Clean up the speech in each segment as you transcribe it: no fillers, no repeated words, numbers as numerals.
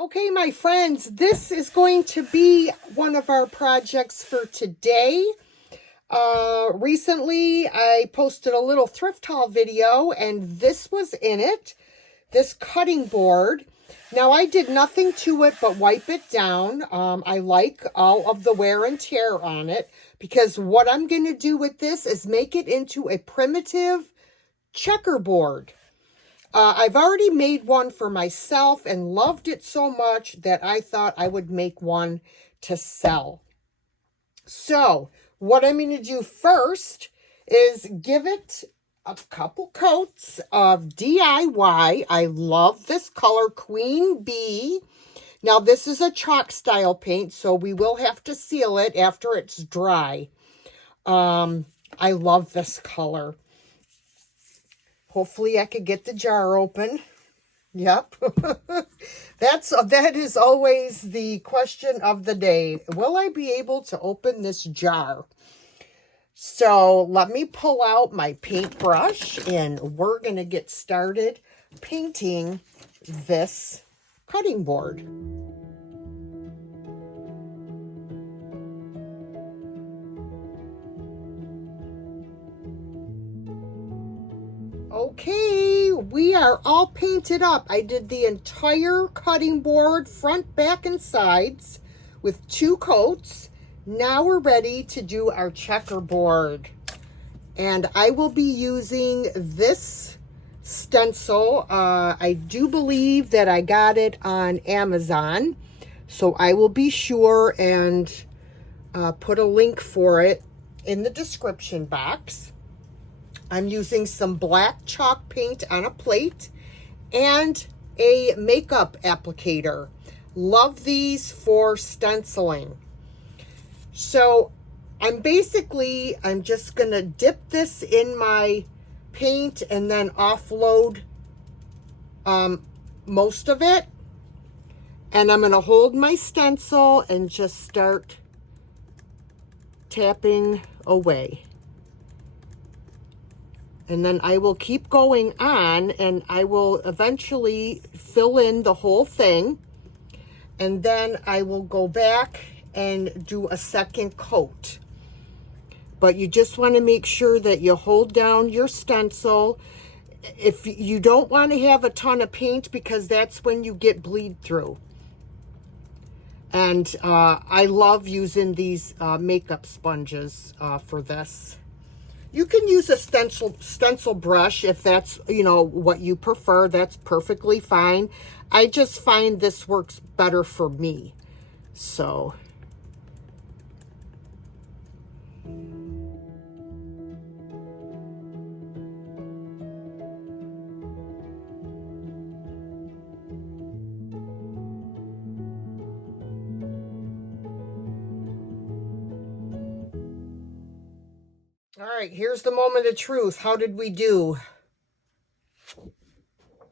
Okay, my friends, this is going to be one of our projects for today. Recently, I posted a little thrift haul video, and this was in it, this cutting board. Now, I did nothing to it but wipe it down. I like all of the wear and tear on it, because what I'm going to do with this is make it into a primitive checkerboard. I've already made one for myself and loved it so much that I thought I would make one to sell. So what I'm going to do first is give it a couple coats of DIY. I love this color, Queen Bee. Now this is a chalk style paint, so we will have to seal it after it's dry. I love this color. Hopefully I could get the jar open. Yep. That is always the question of the day. Will I be able to open this jar? So let me pull out my paintbrush and we're going to get started painting this cutting board. Okay, we are all painted up. I did the entire cutting board, front, back, and sides with 2 coats. Now we're ready to do our checkerboard. And I will be using this stencil. I do believe that I got it on Amazon. So I will be sure and put a link for it in the description box. I'm using some black chalk paint on a plate and a makeup applicator. Love these for stenciling. So I'm just going to dip this in my paint and then offload most of it. And I'm going to hold my stencil and just start tapping away. And then I will keep going on and I will eventually fill in the whole thing. And then I will go back and do a second coat. But you just want to make sure that you hold down your stencil. If you don't want to have a ton of paint, because that's when you get bleed through. And I love using these makeup sponges for this. You can use a stencil brush if that's, what you prefer. That's perfectly fine. I just find this works better for me. So. All right, here's the moment of truth. How did we do?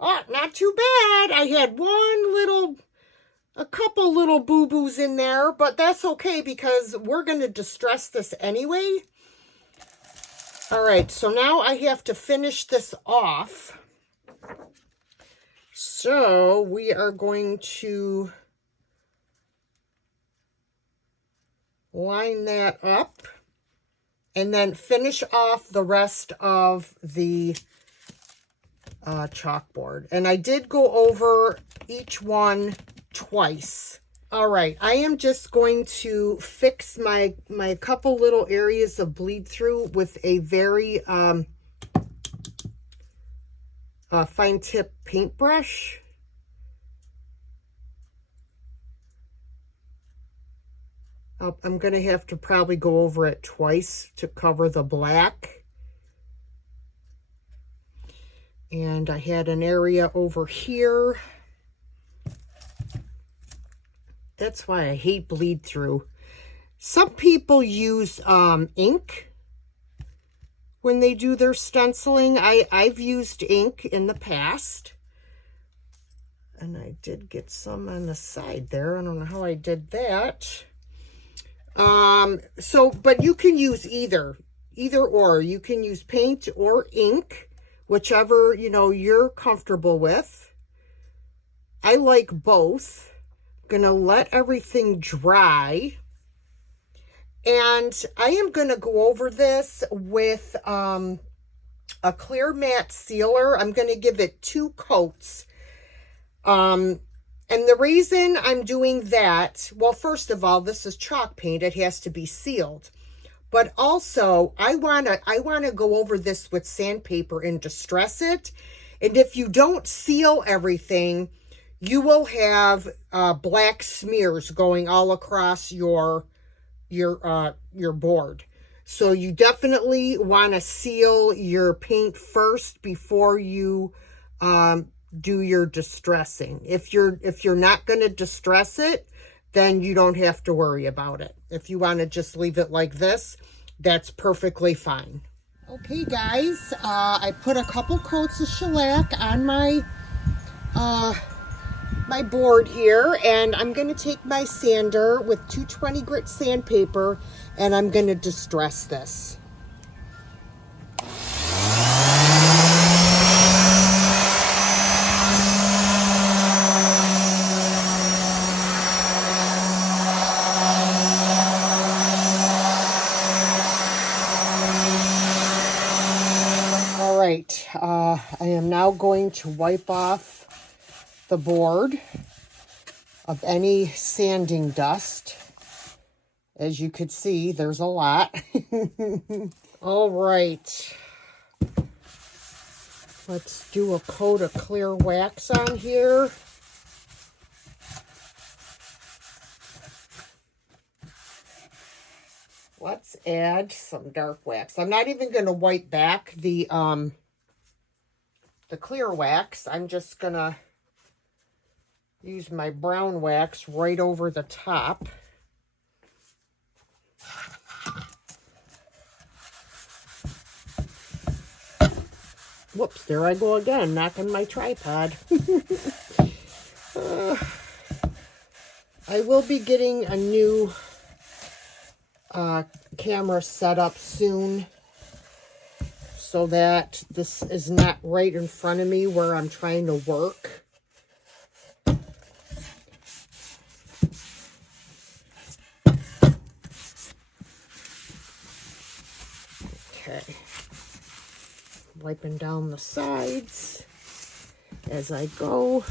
Oh, not too bad. I had a couple little boo-boos in there, but that's okay because we're going to distress this anyway. All right, so now I have to finish this off. So we are going to line that up. And then finish off the rest of the chalkboard. And I did go over each one twice. All right, I am just going to fix my couple little areas of bleed through with a very fine tip paintbrush. I'm going to have to probably go over it twice to cover the black. And I had an area over here. That's why I hate bleed through. Some people use ink when they do their stenciling. I've used ink in the past. And I did get some on the side there. I don't know how I did that. But you can use either or. You can use paint or ink, whichever, you're comfortable with. I like both. Gonna let everything dry. And I am gonna go over this with a clear matte sealer. I'm gonna give it 2 coats. And the reason I'm doing that, well, first of all, this is chalk paint. It has to be sealed. But also, I wanna go over this with sandpaper and distress it. And if you don't seal everything, you will have black smears going all across your board. So you definitely want to seal your paint first before you do your distressing. If you're not going to distress it, then you don't have to worry about it. If you want to just leave it like this, that's perfectly fine. Okay, guys, I put a couple coats of shellac on my my board here, and I'm going to take my sander with 220 grit sandpaper, and I'm going to distress this. All right, I am now going to wipe off the board of any sanding dust. As you could see, there's a lot. All right. Let's do a coat of clear wax on here. Let's add some dark wax. I'm not even going to wipe back the clear wax. I'm just going to use my brown wax right over the top. Whoops, there I go again, knocking my tripod. I will be getting a new camera set up soon, so that this is not right in front of me where I'm trying to work. Okay. Wiping down the sides as I go.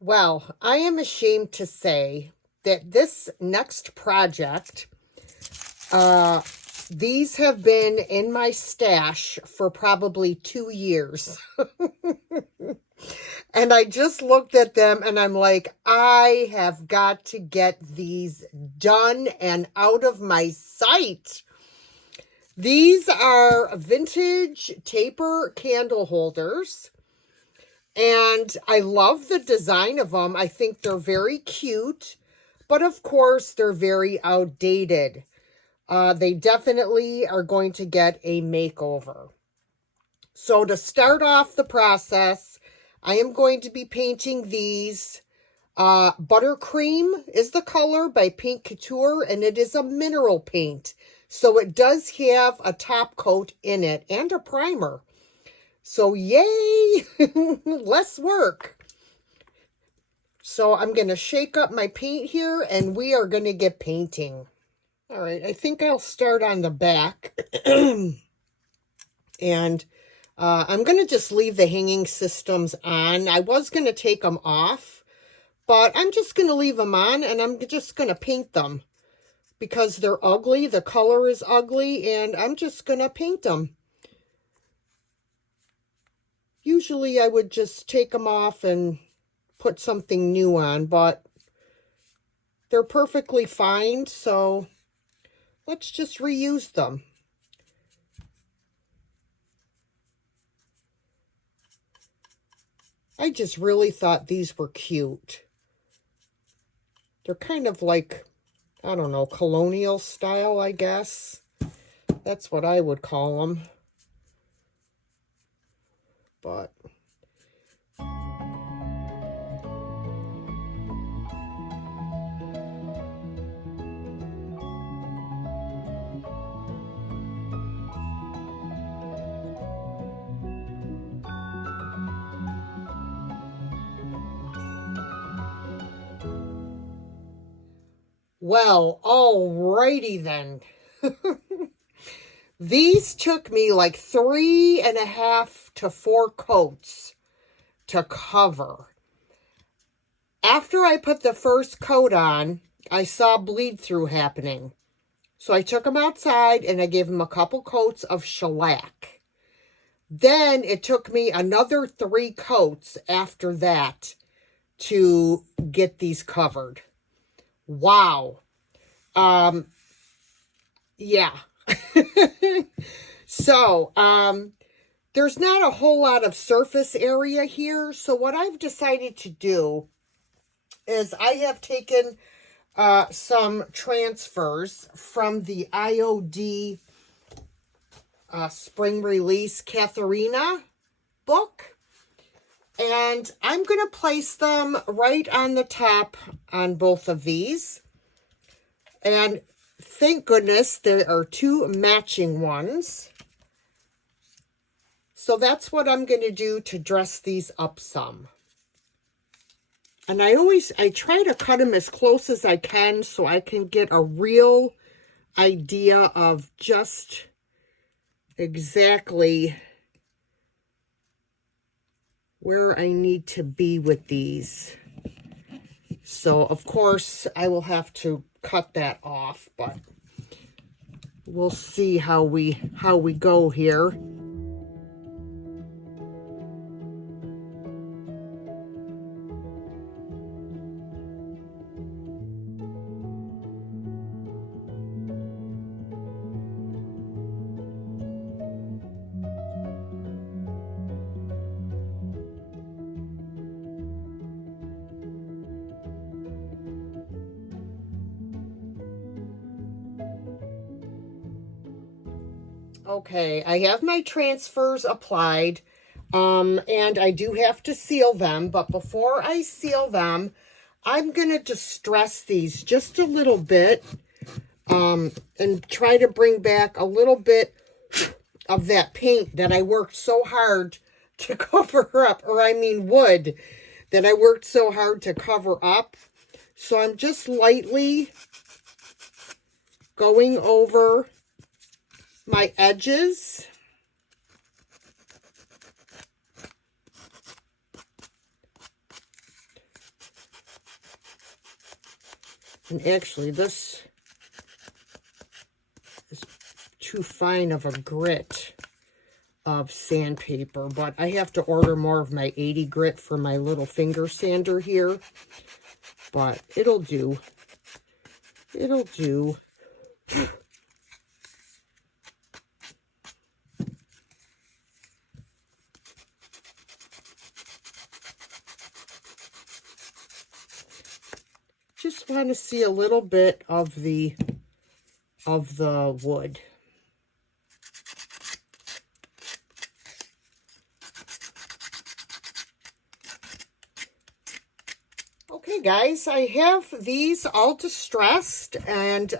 Well, I am ashamed to say that this next project, these have been in my stash for probably 2 years. And I just looked at them and I'm like, I have got to get these done and out of my sight. These are vintage taper candle holders. And I love the design of them. I think they're very cute, but of course they're very outdated. They definitely are going to get a makeover. So to start off the process, I am going to be painting these. Buttercream is the color by Pink Couture, and it is a mineral paint. So it does have a top coat in it and a primer. So yay, less work. So I'm going to shake up my paint here and we are going to get painting. All right, I think I'll start on the back. And I'm going to just leave the hanging systems on. I was going to take them off, but I'm just going to leave them on and I'm just going to paint them because they're ugly. The color is ugly and I'm just going to paint them. Usually I would just take them off and put something new on, but they're perfectly fine, so let's just reuse them. I just really thought these were cute. They're kind of like, I don't know, colonial style, I guess. That's what I would call them. But well, alrighty then. These took me like 3.5 to 4 coats to cover. After I put the first coat on, I saw bleed through happening. So I took them outside and I gave them a couple coats of shellac. Then it took me another 3 coats after that to get these covered. Wow. Yeah. So, there's not a whole lot of surface area here. So what I've decided to do is I have taken some transfers from the IOD Spring Release Katharina book. And I'm going to place them right on the top on both of these. And thank goodness there are 2 matching ones. So that's what I'm going to do to dress these up some. And I try to cut them as close as I can so I can get a real idea of just exactly where I need to be with these. So, of course, I will have to cut that off, but we'll see how we go here. Okay, I have my transfers applied, and I do have to seal them, but before I seal them, I'm going to distress these just a little bit, and try to bring back a little bit of that paint that I worked so hard to cover up, or I mean wood, that I worked so hard to cover up. So I'm just lightly going over my edges. And actually this is too fine of a grit of sandpaper, but I have to order more of my 80 grit for my little finger sander here. But it'll do. It'll do. Just want to see a little bit of the wood. Okay, guys, I have these all distressed, and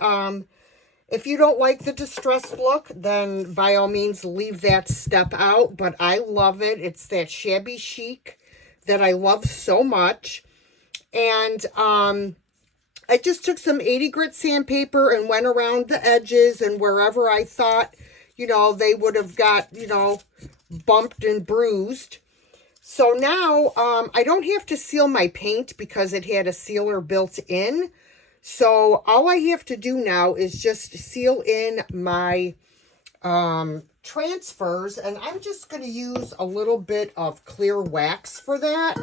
if you don't like the distressed look, then by all means leave that step out, but I love it. It's that shabby chic that I love so much. And I just took some 80 grit sandpaper and went around the edges and wherever I thought, you know, they would have got, you know, bumped and bruised. So now I don't have to seal my paint because it had a sealer built in. So all I have to do now is just seal in my transfers, and I'm just going to use a little bit of clear wax for that.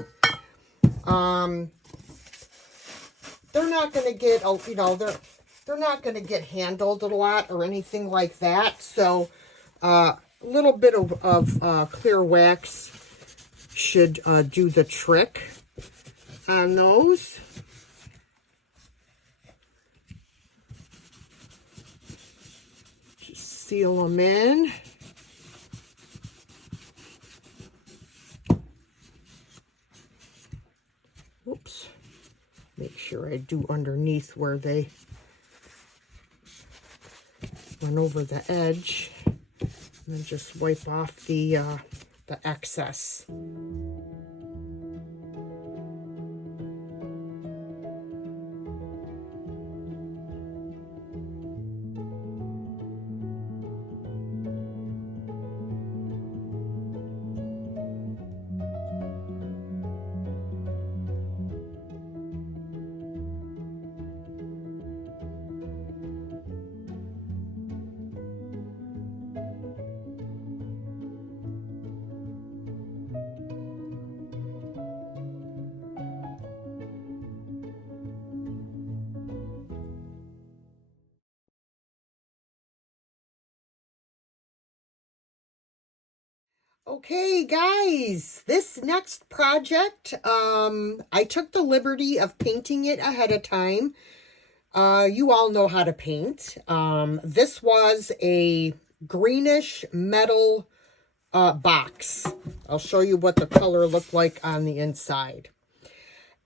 They're not going to get, you know, they're not going to get handled a lot or anything like that. So a little bit of clear wax should do the trick on those. Just seal them in. Oops. Make sure I do underneath where they went over the edge. And then just wipe off the excess. Okay, guys, this next project, I took the liberty of painting it ahead of time. You all know how to paint. This was a greenish metal box. I'll show you what the color looked like on the inside.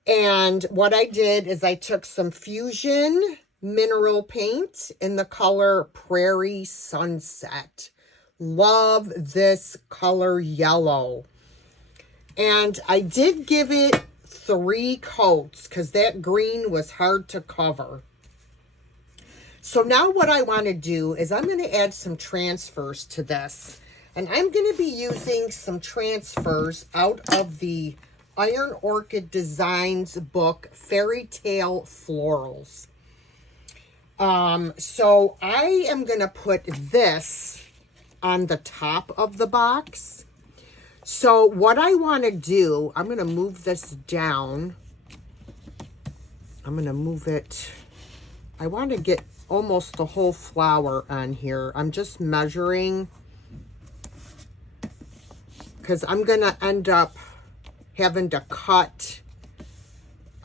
And what I did is I took some Fusion mineral paint in the color Prairie Sunset. Love this color yellow. And I did give it 3 coats because that green was hard to cover. So now what I want to do is I'm going to add some transfers to this. And I'm going to be using some transfers out of the Iron Orchid Designs book, Fairy Tale Florals. So I am going to put this on the top of the box. So what I want to do, I'm going to move this down. I'm going to move it. I want to get almost the whole flower on here. I'm just measuring because I'm going to end up having to cut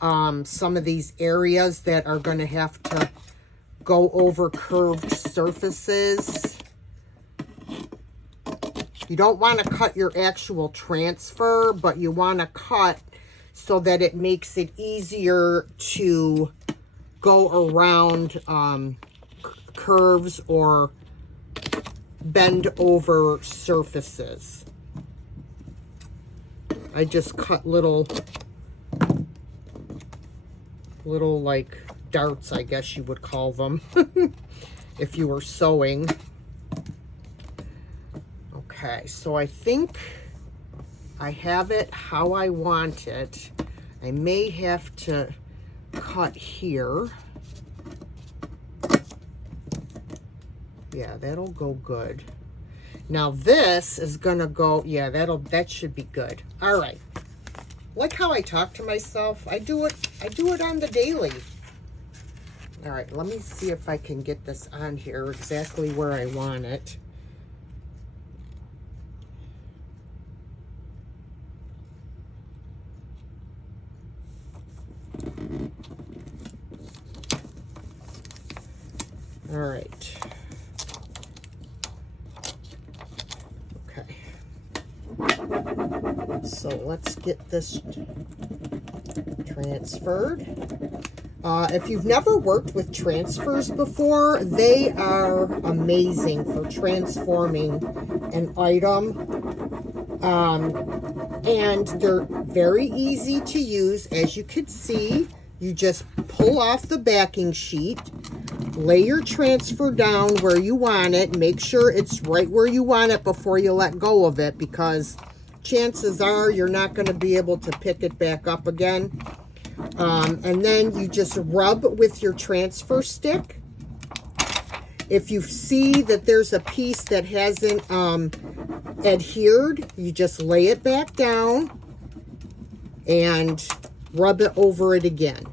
some of these areas that are going to have to go over curved surfaces. You don't want to cut your actual transfer, but you want to cut so that it makes it easier to go around curves or bend over surfaces. I just cut little like darts, I guess you would call them, if you were sewing. Okay, so I think I have it how I want it. I may have to cut here. Yeah, that'll go good. Now this is gonna go, yeah, that should be good. All right. Like how I talk to myself, I do it on the daily. All right, let me see if I can get this on here exactly where I want it. All right. Okay. So let's get this transferred. If you've never worked with transfers before, they are amazing for transforming an item. And they're very easy to use. As you can see, you just pull off the backing sheet, lay your transfer down where you want it, make sure it's right where you want it before you let go of it, because chances are you're not going to be able to pick it back up again. And then you just rub with your transfer stick. If you see that there's a piece that hasn't adhered, you just lay it back down and rub it over it again.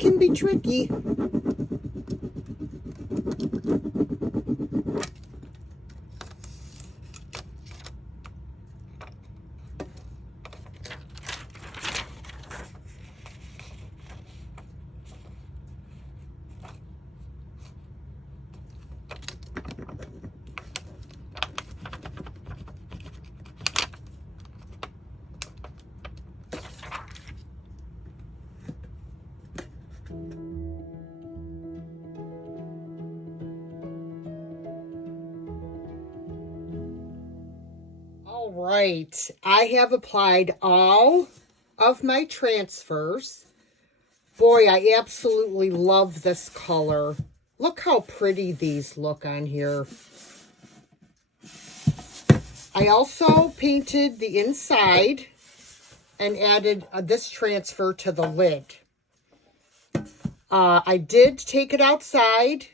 can be tricky. All right, I have applied all of my transfers. Boy, I absolutely love this color. Look how pretty these look on here. I also painted the inside and added this transfer to the lid. I did take it outside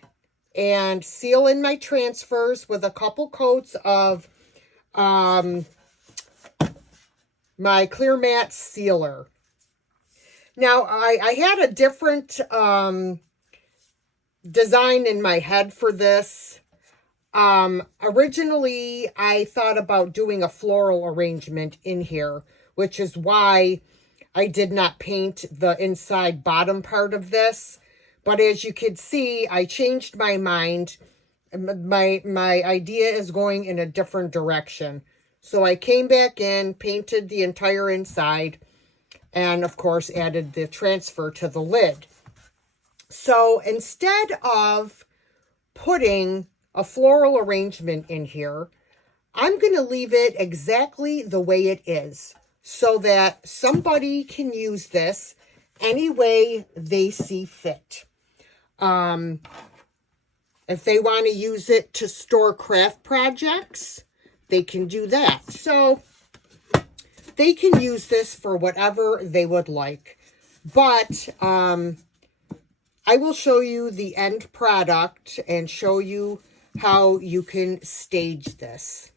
and seal in my transfers with a couple coats of my clear matte sealer. Now, I had a different design in my head for this. Originally, I thought about doing a floral arrangement in here, which is why I did not paint the inside bottom part of this. But as you can see, I changed my mind. My idea is going in a different direction. So I came back in, painted the entire inside, and of course added the transfer to the lid. So instead of putting a floral arrangement in here, I'm going to leave it exactly the way it is so that somebody can use this any way they see fit. If they want to use it to store craft projects, they can do that. So they can use this for whatever they would like. But I will show you the end product and show you how you can stage this.